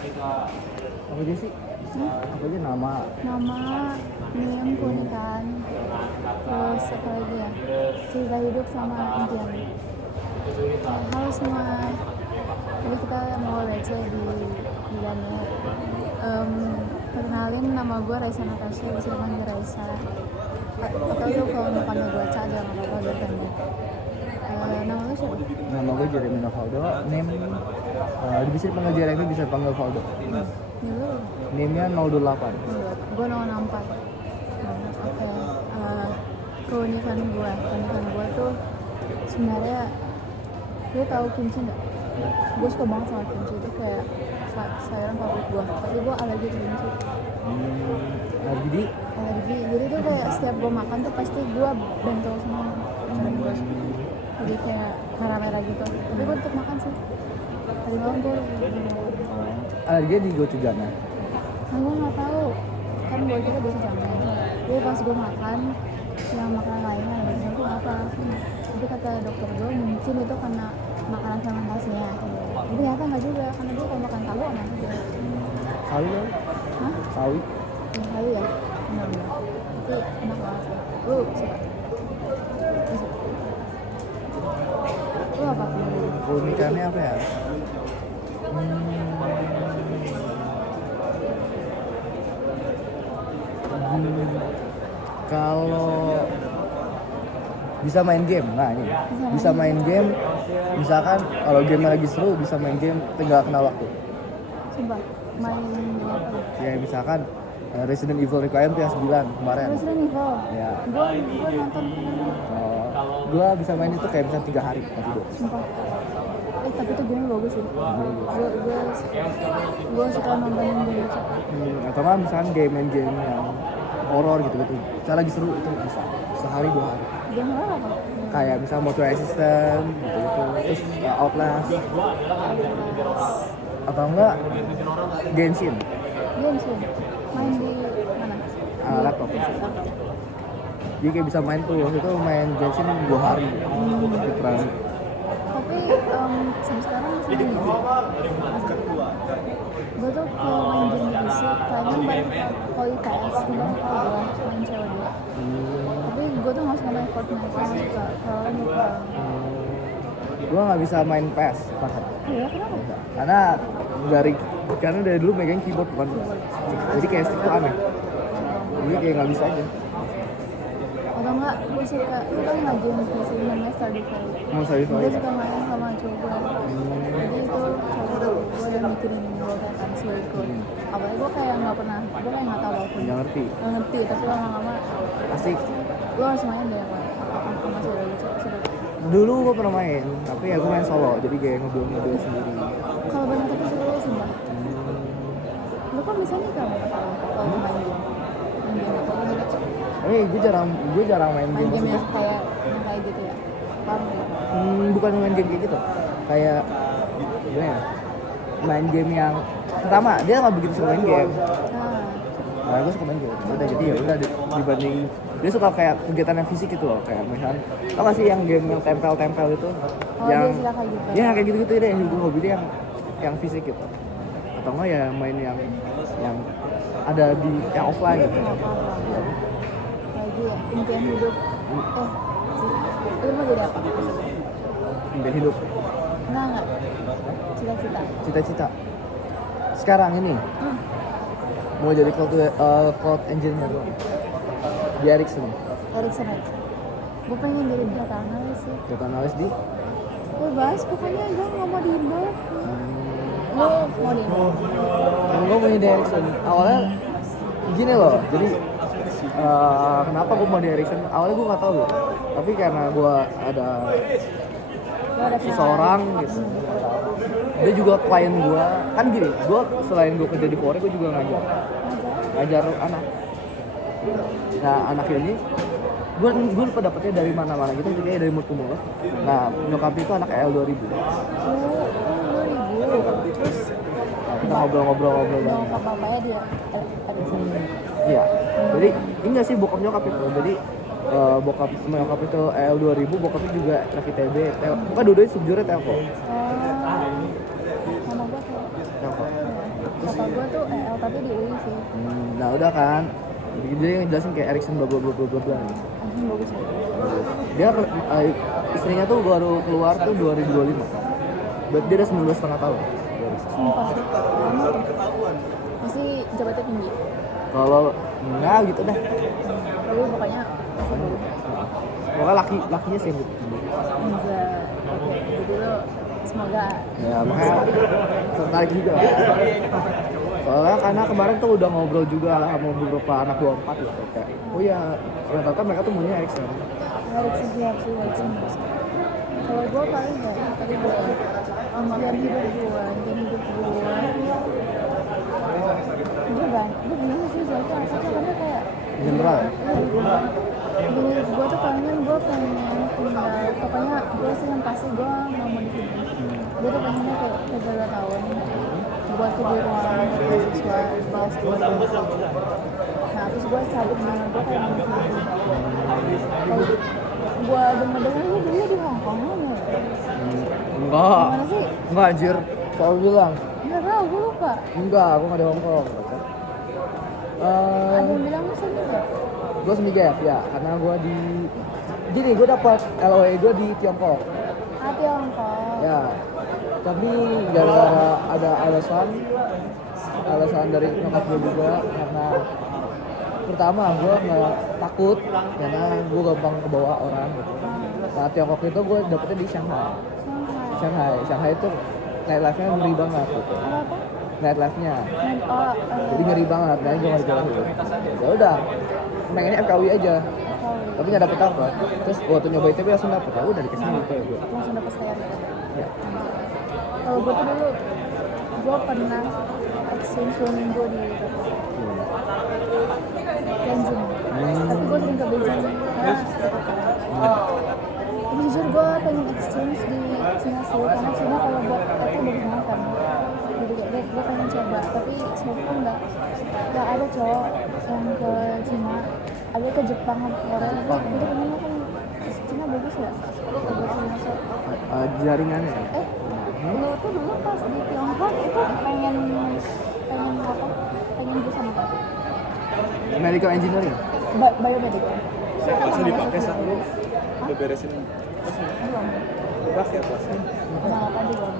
Apa aja sih? Apa aja nama? Nama, name, keunikan, terus apa lagi ya, cerita hidup sama impian. Halo semua, jadi kita mau receh di Daniel. Perkenalin, nama gue Raisa Natasha, bisa dipanggil Raisa. Atau lu kalau mau panggil gue Ca, jangan apa-apa, biar pendek. Nama lu siapa? Nama gue Jeremy Novaldo. Name bisa dipanggil Jeremy, bisa dipanggil Valdo. Ini lu? Name-nya 028. Gue 064. Oke. Keunikan gue tuh sebenarnya, lu tahu kimchi nggak? Gue suka banget sama kimchi, itu kayak sayuran favorit gue. Tapi gue alergi ke kimchi. Alergi? Jadi tuh kayak setiap gue makan tuh pasti gue bentol semua. Jadi kayak merah-merah gitu. Tapi gue tetap makan sih. Tadi malam gue Alergi di gochujana. nah gue nggak tahu, kan gue kira biasa jangan. Jadi pas gue makan yang makanan lainnya alergi itu apa? Jadi kata dokter gue mungkin itu karena makanan fermentasinya. Tapi ternyata nggak juga, karena gue kalau makan tahu aman aja. Sawi kan? Hah? Sawi? Ya kali ya, benar-benar. Tapi enak banget sih. Lu suka? Lu apa? Keunikannya apa ya? Kalau bisa main game, nah ini bisa main game. Misalkan kalau game lagi seru, bisa main game tinggal kenal waktu. Sumpah, main apa? Ya misalkan Resident Evil Requiem tuh yang 9 kemarin. Resident Evil? Ya. Gue nonton kemarin. Gue bisa main itu kayak bisa 3 hari nggak tidur. Sumpah. Tapi itu game bagus sih. Gue suka nontonin game itu. Atau kan misalkan main game yang horor gitu. Saya lagi seru itu bisa sehari 2 hari. Game horor apa? Kayak misalnya Motor Assistant gitu. Terus Outlast. Atau enggak Genshin. Genshin. Main di mana? Laptop. Jadi kayak bisa main tuh, waktu itu main Genshin 2 hari. Speedrun. Tapi sampai sekarang masih main game. Gue tuh kalau main game di PC kayaknya paling kalau IPS tinggal kalau gue main COD. Tapi gue tuh nggak suka main Fortnite, gue suka kalau lupa. Gue nggak bisa main PS bahkan. Iya, kenapa? Karena dari dulu megang keyboard bukan, jadi kayak stick tuh aneh. Jadi kayak nggak bisa aja. Atau enggak, gue suka, gue kan nggak game PC namanya Stardew Valley. Mau saya Gue suka main sama cowok gue. Jadi itu cowok gue yang mikirin gue kan si ikut. Apalagi gue kayak nggak pernah, gue kayak nggak tahu apa. nggak ngerti. Nggak ngerti, tapi lama-lama Asik. lo harus main deh apa masih ada lucu. Dulu gue pernah main, tapi aku main solo, jadi kayak ngebuild sendiri. Kalau banyak itu seru sih mbak. Lo kan bisa nih kalau main game. Main game apa gitu? Gue jarang main Main game. game yang kayak gitu ya. Paham ya? Bukan main game kayak gitu. Kayak gimana ya? Main game yang pertama dia nggak begitu suka main game. Nah, gue suka main game. Udah jadi ya udah dibanding dia suka kayak kegiatan yang fisik gitu loh, kayak misalnya tau gak sih yang game yang tempel itu, yang dia suka kayak gitu. Ya kayak gitu deh, yang hobi dia yang fisik gitu. Atau enggak ya main yang ada di yang offline gitu. Lagi impian hidup. Lu mau jadi apa? Impian hidup. Enggak. Cita-cita. Sekarang ini mau jadi cloud engineer di Ericsson aja. Gue pengen jadi data analis sih. data analis di Bebas, pokoknya gue nggak mau di Indo. Lo mau di Indo? gue mau di Ericsson awalnya gini loh, jadi kenapa gue mau di Ericsson awalnya gue nggak tahu, tapi karena gue ada seseorang gitu, dia juga klien gue kan gini, gue selain gue kerja di Korea gue juga ngajar anak. Nah anak ini gue lupa dapetnya dari mana gitu, jadi dari Mutumula. Nah nyokap itu anak L2000. Terus kita ngobrol banget. Nyokap bapaknya dia ada sini. Iya. Jadi enggak sih bokap nyokap itu. Jadi bokap sama nyokap itu L2000, bokapnya juga anak ITB. Bukan dua-duanya subjurnya Telkom. Sama gue tuh. Telkom. gue tuh EL tapi di UI sih. Nah udah kan, dia ngejelasin kayak Ericsson bla bla bla bla bla bla. Langsung bagus ya. Dia istrinya tuh baru keluar tuh 2025. Berarti dia udah 19,5 tahun. Sumpah lama tuh. Masih jabatannya tinggi. Kalau enggak gitu dah. Tapi pokoknya masih bagus. Pokoknya lakinya sih gitu. Bisa. Oke, jadi lo semoga Ya makanya tertarik juga. Soalnya karena kemarin tuh udah ngobrol juga sama beberapa anak 24 gitu kayak, oh ya ternyata mereka tuh maunya Ericsson. Ericsson siap sih, Ericsson bagus. Kalau gue paling nggak, tapi gue impian hidup gue, gue bingung sih soalnya asasnya karena kayak General ya? gini, gue tuh pengen tinggal, pokoknya gue sih yang pasti gue nggak mau di sini. Gue tuh pengennya kayak 3 tahun buat ke di ruang mahasiswa kelas 2. Nah terus gue cabut dengan gue kayak mau di sini. Kalau gue denger lu dulu di Hong Kong mana? Enggak. Gimana sih? Enggak anjir. Soal bilang. Nggak tahu, gue lupa. Enggak, aku nggak di Hong Kong. Ada yang bilang lu sendiri nggak? Gue semigap ya, karena gue di gini, gue dapat LOE gue di Tiongkok. Hati Hong Kong. Ya, tapi gara-gara ada alasan dari nyokap gue juga, karena pertama gue nggak takut karena gue gampang kebawa orang gitu. Nah Tiongkok itu gue dapetnya di Shanghai itu night life-nya ngeri banget gitu. Apa? Night life-nya Oh, jadi ngeri banget, dan gue nggak jelasin. Ya udah, pengennya FKW aja, tapi nggak dapet apa. Terus waktu nyoba ITB langsung dapet, ya udah dikasih gitu ya gue. langsung dapet stay gitu. Ya. Kalau gue tuh dulu, gue pernah exchange 2 minggu di Tianjin. Tapi gue sering ke Beijing karena tapi jujur gue pengen exchange di Cina sih, karena Cina kalau buat itu bagus banget kan. Jadi kayak gue pengen coba, tapi so far nggak ada cowok yang ke Cina. Ada ke Jepang atau Korea, gue tuh pengennya kan Cina bagus ya, bagus masuk. Jaringannya. Lo tuh dulu pas di Tiongkok itu pengen apa? Pengen jurusan apa? Medical engineering. Biomedical. Kelasnya dipakai saat lu Hah? udah beresin Belum. dipakai kelasnya. Nah, apa aja belum?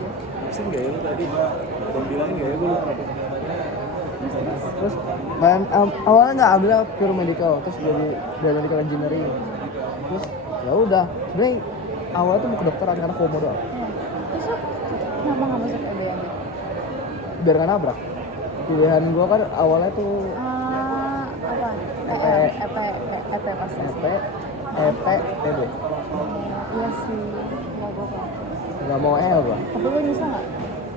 Absen gak ya lu tadi? Belum bilangin gak ya gue lupa. Terus awalnya nggak ambil pure medical, terus jadi biomedical engineering. Terus ya udah, sebenarnya awalnya tuh mau ke dokteran karena FOMO doang. Ya. Terus lo kenapa nggak masuk EBM? Biar nggak nabrak. Pilihan gua kan awalnya tuh Apa? EP pasti. EP, TB. Iya sih, nggak gue kan. Nggak mau gua. Tapi lo bisa nggak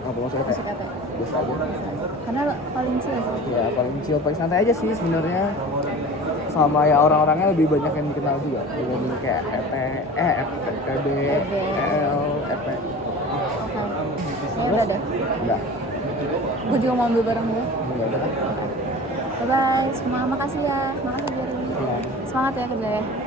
Nggak mau masuk EP. masuk EP? Biasa aja. Karena paling chill sih. Ya paling chill, paling santai aja sih sebenarnya. Sama ya orang-orangnya lebih banyak yang dikenal juga. Dibanding kayak EP, EB, EL, EP. Oke. Ya udah deh. Udah. Gue juga mau ambil barang gue. Udah. Bye bye semua, makasih ya, makasih Jerry. Ya. Semangat ya kerja ya.